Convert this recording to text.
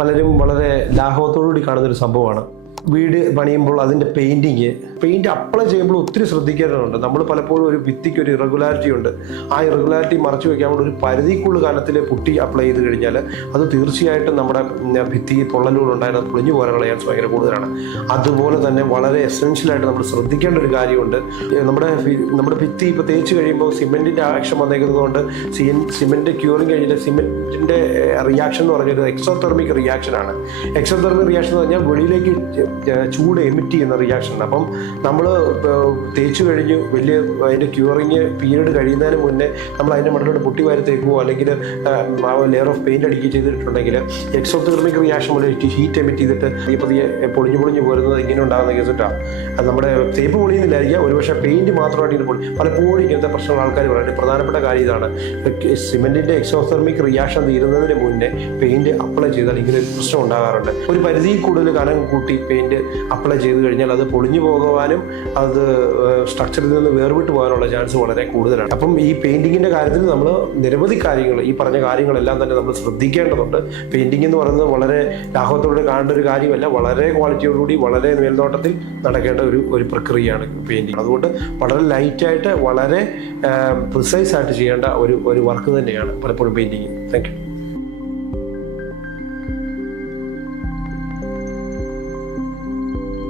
പലരും വളരെ ലാഘവത്തോടുകൂടി കാണുന്നൊരു സംഭവമാണ്. വീട് പണിയുമ്പോൾ അതിൻ്റെ പെയിൻറ് അപ്ലൈ ചെയ്യുമ്പോൾ ഒത്തിരി ശ്രദ്ധിക്കേണ്ടതുണ്ട്. നമ്മൾ പലപ്പോഴും ഒരു ഭിത്തിക്ക് ഒരു ഇറഗുലാരിറ്റി ഉണ്ട്. ആ ഇറഗുലാരിറ്റി മറച്ചു വയ്ക്കാൻ വേണ്ടി ഒരു പരിധിക്കുള്ള കാലത്തിൽ പുട്ടി അപ്ലൈ ചെയ്ത് കഴിഞ്ഞാൽ അത് തീർച്ചയായിട്ടും നമ്മുടെ ഭിത്തി പൊള്ളലുകളുണ്ടായിരുന്നത് പൊളിഞ്ഞു പോരാനുള്ള ചാൻസ് ഭയങ്കര കൂടുതലാണ്. അതുപോലെ തന്നെ വളരെ എസെൻഷ്യലായിട്ട് നമ്മൾ ശ്രദ്ധിക്കേണ്ട ഒരു കാര്യമുണ്ട്. നമ്മുടെ ഭിത്തി ഇപ്പോൾ തേച്ച് കഴിയുമ്പോൾ സിമെൻറ്റിൻ്റെ ആക്ഷൻ വന്നേക്കുന്നത് കൊണ്ട് സിമെൻറ്റ് ക്യൂറിങ് കഴിഞ്ഞിട്ട് സിമെൻറ്റിൻ്റെ റിയാക്ഷൻ എന്ന് പറഞ്ഞൊരു എക്സോതെർമിക് റിയാക്ഷനാണ്. എക്സോതെർമിക് റിയാക്ഷൻ എന്ന് പറഞ്ഞാൽ വെളിയിലേക്ക് ചൂട് എമിറ്റ് ചെയ്യുന്ന റിയാക്ഷൻ. അപ്പം നമ്മൾ തേച്ച് കഴിഞ്ഞ് വലിയ അതിൻ്റെ ക്യൂറിങ് പീരീഡ് കഴിയുന്നതിന് മുന്നേ നമ്മൾ അതിൻ്റെ മണ്ടലോട്ട് പൊട്ടി വാരി തേക്കുകയോ അല്ലെങ്കിൽ ലെയർ ഓഫ് പെയിൻറ് അടിക്കുകയോ ചെയ്തിട്ടുണ്ടെങ്കിൽ എക്സോതെർമിക് റിയാക്ഷൻ പോലെ ഹീറ്റ് എമിറ്റ് ചെയ്തിട്ട് പതിയെ പൊളിഞ്ഞു പോരുന്നത് ഇങ്ങനെ ഉണ്ടാകുന്ന കേസിട്ടാണ്. അത് നമ്മുടെ തേപ്പ് പൊളിയുന്നില്ലായിരിക്കാം, ഒരുപക്ഷെ പെയിൻറ് മാത്രമായിട്ട് ഇത് പലപ്പോഴും ഇങ്ങനത്തെ പ്രശ്നങ്ങൾ ആൾക്കാർ പറയുന്നത് പ്രധാനപ്പെട്ട കാര്യം ഇതാണ്. സിമെൻറ്റിൻ്റെ എക്സോതെർമിക് റിയാക്ഷൻ തീരുന്നതിന് മുന്നേ പെയിൻറ് അപ്ലൈ ചെയ്താൽ ഇങ്ങനെ ഒരു പ്രശ്നം ഉണ്ടാകാറുണ്ട്. ഒരു പരിധിയിൽ കൂടുതൽ കനം കൂട്ടി പെയിൻറ് അപ്ലൈ ചെയ്ത് കഴിഞ്ഞാൽ അത് പൊളിഞ്ഞു പോകുവാനും അത് സ്ട്രക്ചറിൽ നിന്ന് വേർവിട്ട് പോകാനുള്ള ചാൻസ് വളരെ കൂടുതലാണ്. അപ്പം ഈ പെയിൻറ്റിങ്ങിൻ്റെ കാര്യത്തിൽ നമ്മൾ നിരവധി കാര്യങ്ങൾ, ഈ പറഞ്ഞ കാര്യങ്ങളെല്ലാം തന്നെ നമ്മൾ ശ്രദ്ധിക്കേണ്ടതുണ്ട്. പെയിൻറ്റിംഗ് എന്ന് പറയുന്നത് വളരെ ലാഘവത്തോടെ കാണേണ്ട ഒരു കാര്യമല്ല, വളരെ ക്വാളിറ്റിയോടുകൂടി വളരെ മേൽനോട്ടത്തിൽ നടക്കേണ്ട ഒരു പ്രക്രിയയാണ് പെയിൻറ്റിങ്. അതുകൊണ്ട് വളരെ ലൈറ്റായിട്ട് വളരെ പ്രിസൈസ് ആയിട്ട് ചെയ്യേണ്ട ഒരു വർക്ക് തന്നെയാണ് പലപ്പോഴും പെയിൻറ്റിങ്. Thank you.